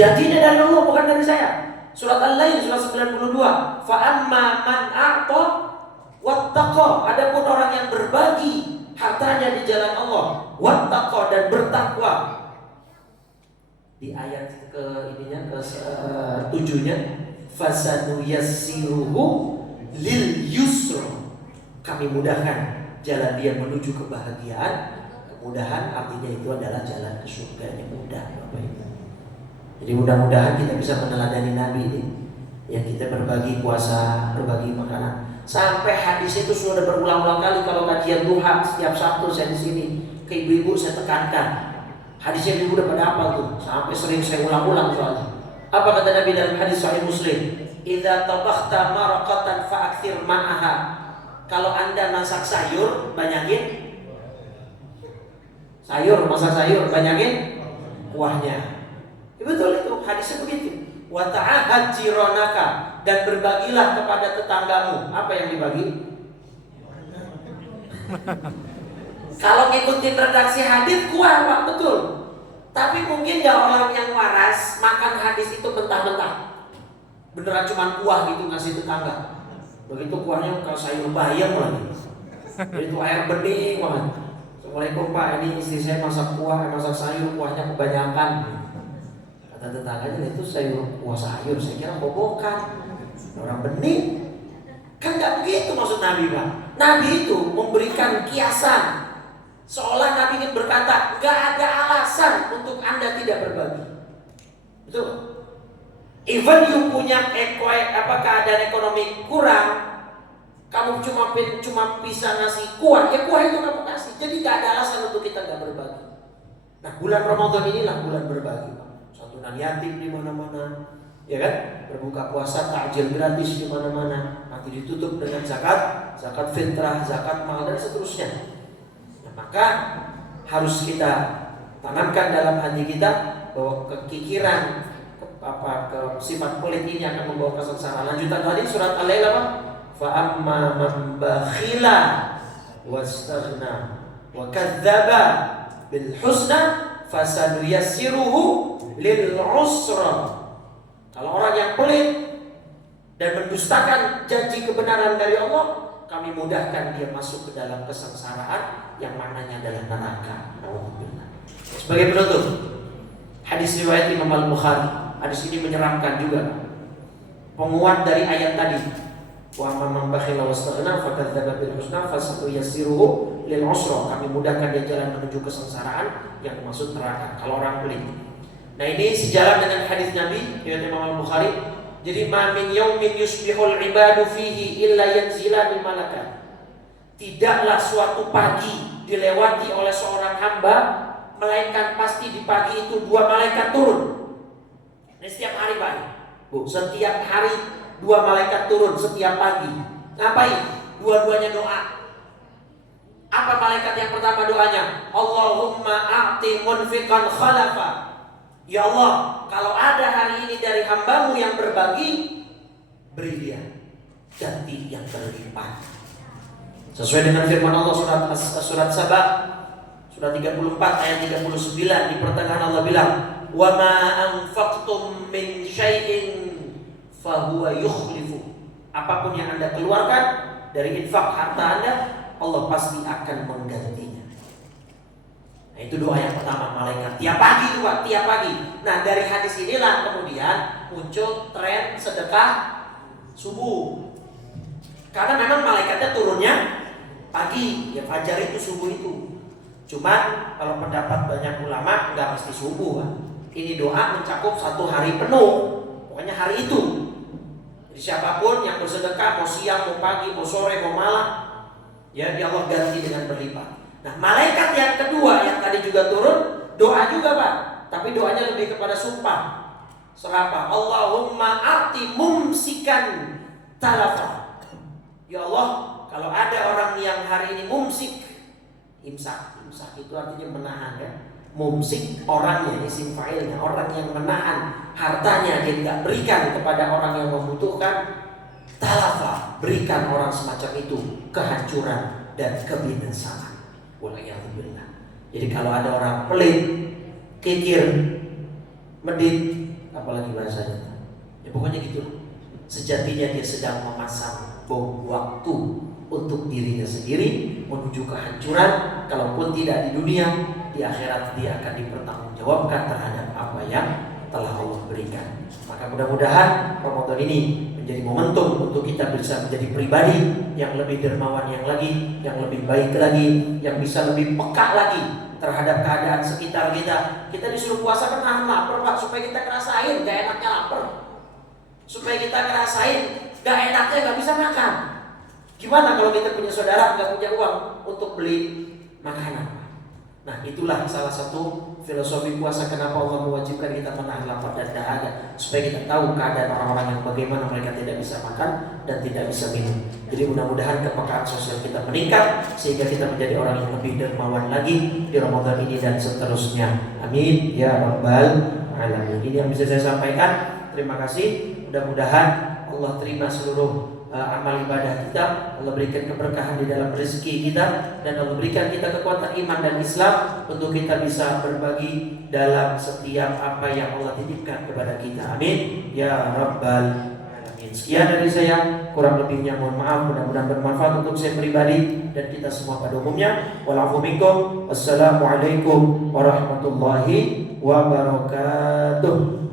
Janjinya dari Allah, bukan dari saya. Surat Al-Lail surat 92. Fa amma man a'ta wattaqa. Adapun orang yang berbagi hartanya di jalan Allah, wattaqa, dan bertakwa. Di ayat ke ininya, ke 7-nya, fasanuyassiruhu lil yusra. Kami mudahkan jalan dia menuju kebahagiaan. Kemudahan artinya itu adalah jalan ke surga yang mudah, Bapak Ibu. Jadi mudah-mudahan kita bisa meneladani Nabi ini, yang kita berbagi puasa, berbagi makanan. Sampai hadis itu sudah berulang-ulang kali kalau kajian duha setiap Sabtu saya di sini ke ibu-ibu saya tekankan. Hadisnya ibu udah pada hafal tuh, sampai sering saya ulang-ulang soalnya. Apa kata Nabi dalam hadis Sahih Muslim? Idza tabakhta maraqatan fa'akthir ma'aha. Kalau Anda masak sayur, banyakin sayur, masak sayur, banyakin kuahnya. Ya, betul itu, hadisnya begitu. Wa ta'ahad jiranaka, dan berbagilah kepada tetanggamu. Apa yang dibagi? Kalau ngikutin redaksi hadis kuah, Pak, betul. Tapi mungkin gak orang yang waras makan hadis itu mentah-mentah. Beneran cuma kuah gitu ngasih tetangga. Begitu kuahnya kalau sayur bayam lagi. Jadi itu air bening banget. Assalamualaikum Pak, ini istri saya masak kuah, masak sayur, kuahnya kebanyakan. Kata tetangganya, itu sayur kuah sayur, saya kira bobokan. Orang bening. Kan gak begitu maksud Nabi, Pak. Nabi itu memberikan kiasan, seolah Nabi ingin berkata, gak ada alasan untuk Anda tidak berbagi. Betul? Even you punya keadaan ekonomi kurang, kamu cuma bisa ngasih kuah, ya kuah itu kamu kasih. Jadi gak ada alasan untuk kita gak berbagi. Nah, bulan Ramadan inilah bulan berbagi, Pak. Santunan yatim di mana-mana, ya kan? Berbuka puasa takjil gratis di mana-mana. Nanti ditutup dengan zakat fitrah, zakat mal, dan seterusnya. Nah, maka harus kita tanamkan dalam hati kita bahwa kekikiran, ke sifat pelit ini akan membawa kesengsaraan. Lanjutan tadi surat Al-Lail apa? Fa amma man bakhila wastaghna wa kadzdzaba bil husna fasanuyassiruhu lil usra. Kalau orang yang pelit dan mendustakan janji kebenaran dari Allah, kami mudahkan dia masuk ke dalam kesengsaraan yang maknanya adalah neraka. Sebagai penutup, hadis riwayat Imam Al-Bukhari. Hadis ini menyeramkan juga. Penguat dari ayat tadi. Wa man bakhila wastaghna fakadzdzaba bil husna fasanuyassiruhu lil usra. Kami mudahkan dia jalan menuju kesengsaraan yang maksud neraka kalau orang pelit. Nah, ini sejalan dengan hadis Nabi riwayat Imam Al-Bukhari. Jadi ma min yaumin yusbihul ibadu fihi illa yanzilani malakan. Tidaklah suatu pagi dilewati oleh seorang hamba melainkan pasti di pagi itu dua malaikat turun. Ini setiap hari, Pak. Bu, setiap hari dua malaikat turun setiap pagi. Ngapain? Dua-duanya doa. Apa malaikat yang pertama doanya? Allahumma a'ti munfiqan khalafa. Ya Allah, kalau ada hari ini dari hambamu yang berbagi, beri dia ganti yang berlipat. Sesuai dengan firman Allah surat Sabah surat 34 ayat 39, di pertengahan Allah bilang, wa ma anfaqtum min syai'in fahuwa yukhlifu. Apapun yang Anda keluarkan dari infak harta Anda, Allah pasti akan menggantinya. Nah, itu doa yang pertama malaikat. Tiap pagi itu, Pak, tiap pagi. Nah, dari hadis inilah kemudian muncul tren sedekah subuh. Karena memang malaikatnya turunnya pagi, ya fajar itu subuh itu. Cuman kalau pendapat banyak ulama nggak mesti subuh, Pak. Ini doa mencakup satu hari penuh, pokoknya hari itu. Jadi siapapun yang bersedekah, mau siang, mau pagi, mau sore, mau malam, ya Allah ganti dengan berlipat. Nah, malaikat yang kedua yang tadi juga turun, doa juga, Pak. Tapi doanya lebih kepada sumpah. Serapa, Allahumma a'ti mumsikan talafa. Ya Allah, kalau ada orang yang hari ini mumsik, imsak itu artinya menahan, ya. Mumsik orangnya, isim fa'ilnya, orang yang menahan hartanya dia tidak berikan kepada orang yang membutuhkan. Talafa, berikan orang semacam itu kehancuran dan kebinasaan. Waliyahzubillah. Jadi kalau ada orang pelit, kikir, medit, apalagi bahasanya. Ya pokoknya gitu. Sejatinya dia sedang memasang bom waktu untuk dirinya sendiri menuju kehancuran. Kalaupun tidak di dunia, di akhirat dia akan dipertanggungjawabkan terhadap apa yang telah Allah berikan. Maka mudah-mudahan Ramadan ini menjadi momentum untuk kita bisa menjadi pribadi yang lebih dermawan yang lagi, yang lebih baik lagi, yang bisa lebih peka lagi terhadap keadaan sekitar kita. Kita disuruh puasa kan nahan lapar, Pak, supaya kita ngerasain gak enaknya lapar, supaya kita ngerasain gak enaknya gak bisa makan. Gimana kalau kita punya saudara gak punya uang untuk beli makanan? Nah, itulah salah satu filosofi puasa, kenapa Allah mewajibkan kita menahan lapar dan dahaga, supaya kita tahu keadaan orang-orang yang bagaimana mereka tidak bisa makan dan tidak bisa minum. Jadi mudah-mudahan kepekaan sosial kita meningkat sehingga kita menjadi orang yang lebih dermawan lagi di Ramadan ini dan seterusnya. Amin ya rabbal alamin. Ini yang bisa saya sampaikan. Terima kasih. Mudah-mudahan Allah terima seluruh amal ibadah kita, Allah berikan keberkahan di dalam rezeki kita, dan Allah berikan kita kekuatan iman dan Islam untuk kita bisa berbagi dalam setiap apa yang Allah titipkan kepada kita. Amin ya rabbal alamin. Sekian dari saya, kurang lebihnya mohon maaf. Mudah-mudahan bermanfaat untuk saya pribadi dan kita semua pada umumnya. Wassalamualaikum warahmatullahi wabarakatuh.